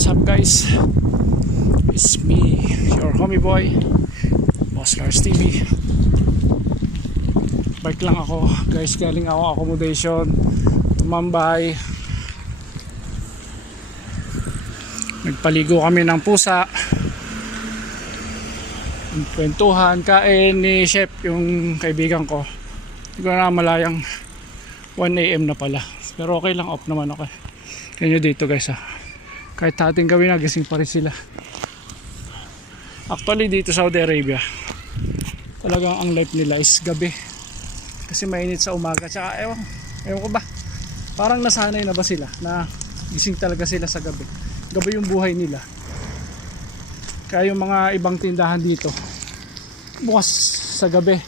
What's up guys? It's me, your homie boy, Boss Lars TV. Bike lang ako guys, galing ako accommodation, tumambay. Nagpaligo kami ng pusa, kwentuhan, kain ni Chef, yung kaibigan ko. Hindi ko na malayang 1 AM na pala, pero okay lang, off naman ako. Kaya dito guys kahit ating gawin na, gising pa rin sila. Actually dito sa Saudi Arabia talagang ang life nila is gabi, kasi mainit sa umaga. Tsaka ewan ko ba, parang nasanay na ba sila na gising talaga sila sa gabi. Gabi yung buhay nila. Kaya yung mga ibang tindahan dito bukas sa gabi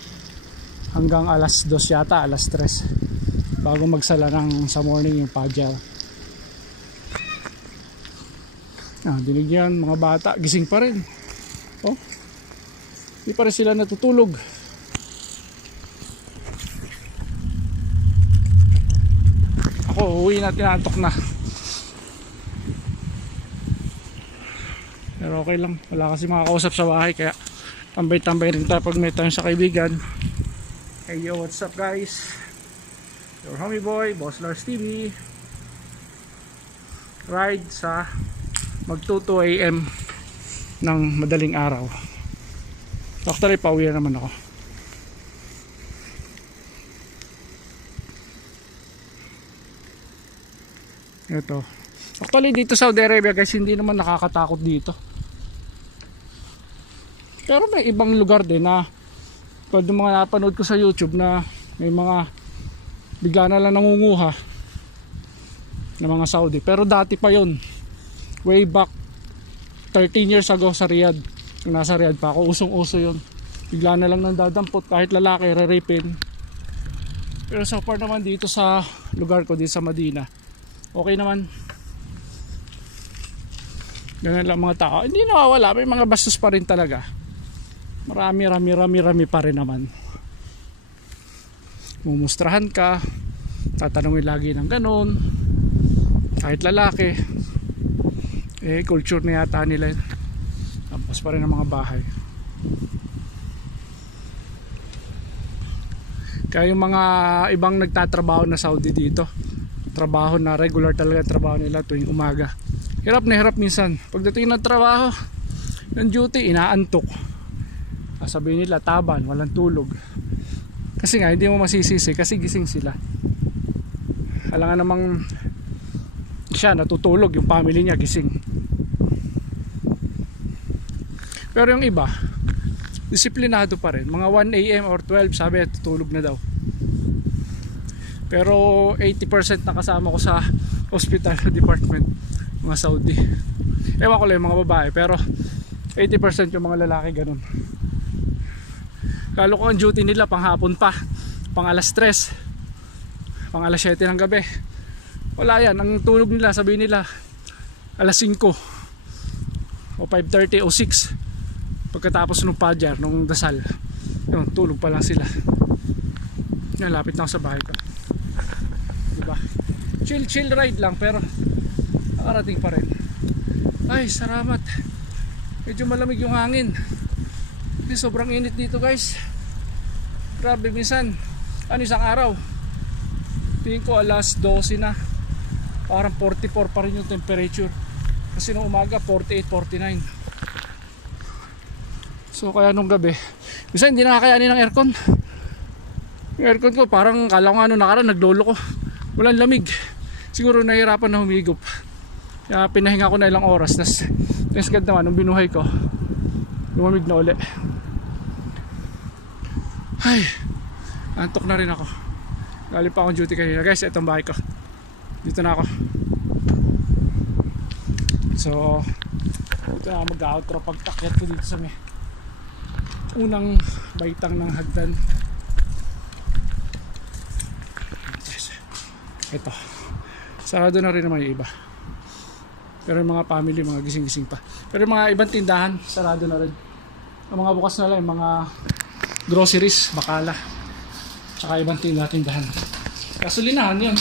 hanggang alas 2 yata, alas 3 bago magsala ng sa morning yung Fajr. Dinig yan, mga bata gising pa rin. Di pa rin sila natutulog. Ako uwi na, tinaantok na. Pero okay lang, wala kasi makakausap sa bahay, kaya tambay-tambay rin tayo pag may time sa kaibigan. Hey yo, what's up guys? Your homie boy, Boss Lars TV. Ride sa mag 2 AM ng madaling araw. Actually pauwi na naman ako. Ito. Actually dito sa Saudi Arabia guys, hindi naman nakakatakot dito. Pero may ibang lugar din na pag yung mga napanood ko sa YouTube na may mga bigla na lang nangunguha ng mga Saudi. Pero dati pa yon, way back 13 years ago sa Riyadh. Kung nasa Riyadh pa ako, usong-uso yun. Bigla na lang nang dadampot, kahit lalaki, re-rapin. Pero so far naman dito sa lugar ko, dito sa Madina, okay naman. Ganun lang mga tao. Hindi nawawala, may mga bastos pa rin talaga. Marami pa rin naman. Mumustrahan ka, tatanungin lagi ng ganun, kahit lalaki. Culture na yata nila yun. Tapos pa rin ang mga bahay. Kaya yung mga ibang nagtatrabaho na Saudi dito, trabaho na regular talaga trabaho nila tuwing umaga, hirap na hirap minsan. Pagdating ng trabaho, ng duty, inaantok. Sabihin nila taban, walang tulog. Kasi nga hindi mo masisisi, kasi gising sila. Alangan namang siya natutulog, yung family niya gising. Pero yung iba disiplinado pa rin, mga 1 AM or 12 sabi tutulog na daw. Pero 80% nakasama ko sa hospital department, mga Saudi. Ewan ko lang yung mga babae, pero 80% yung mga lalaki ganun. Lalo ko ang duty nila panghapon pa, pang alas 3, pang alas 7 ng gabi. Wala yan, ang tulog nila sabihin nila alas 5 o 5:30 o 6 pagkatapos ng Fajr, nung dasal. Yun, tulog pa lang sila. Lapit na ako sa bahay ko, diba? Chill ride lang, pero nakarating pa rin. Ay salamat, medyo malamig yung hangin. Hindi, sobrang init dito guys. Grabe, minsan isang araw tingin ko alas 12 na, parang 44 pa rin yung temperature. Kasi nung umaga 48, 49. So kaya nung gabi minsan hindi nakakayanin ng aircon. Yung aircon ko parang kala ko nga nung nakaraan naglolo ko, walang lamig. Siguro nahihirapan na humigop, kaya pinahinga ko na ilang oras. Tas thanks God naman nung binuhay ko, lumamig na uli. Ay, antok na rin ako. Galing pa akong duty kanina guys. Itong bahay ko, dito na ako. So dito na mag-outro pagtakyat ko dito sa may unang baitang ng hagdan. Ito, sarado na rin naman yung iba, pero yung mga family, mga gising-gising pa. Pero yung mga ibang tindahan sarado na rin. Ang mga bukas na lang yung mga groceries, bakala, tsaka ibang tindahan. Gasolinahan yun,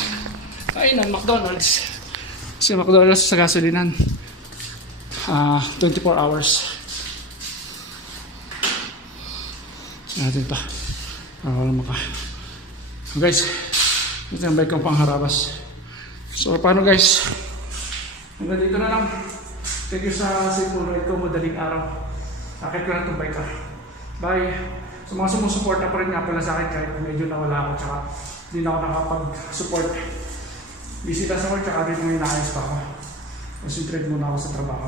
kainan, McDonald's. Kasi McDonald's sa gasolinan 24 hours. Natin pa. Wala maka. So guys, ito yung bike kong pangharabas. So paano guys? Hanggang dito na lang. Thank you sa simple ride ko, madaling araw. Akit ko na itong bike ka. Bye! Sa mga sumusuporta pa rin nga pala sa akin kahit medyo nawala ako tsaka hindi na ako nakapag-support. Busy lang sa work tsaka dito may naayos pa ako. Concentrate muna ako sa trabaho.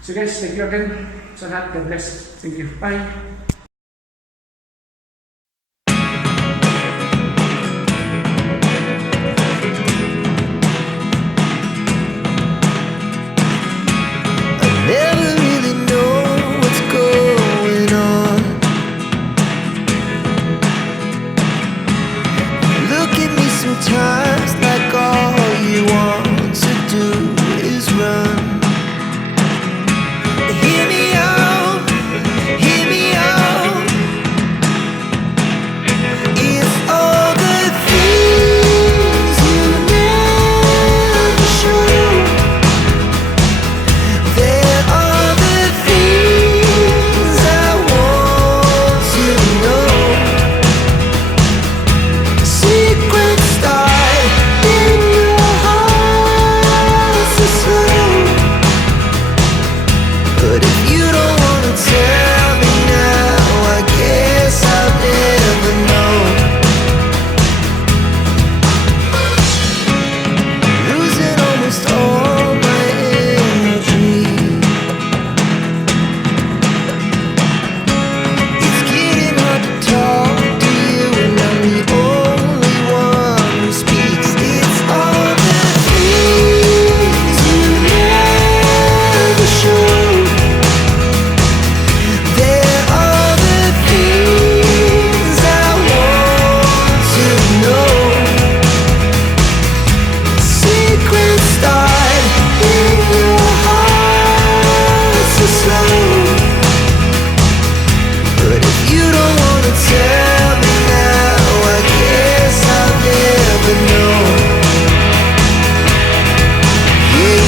So guys, thank you again sa lahat. God bless. Thank you. Bye!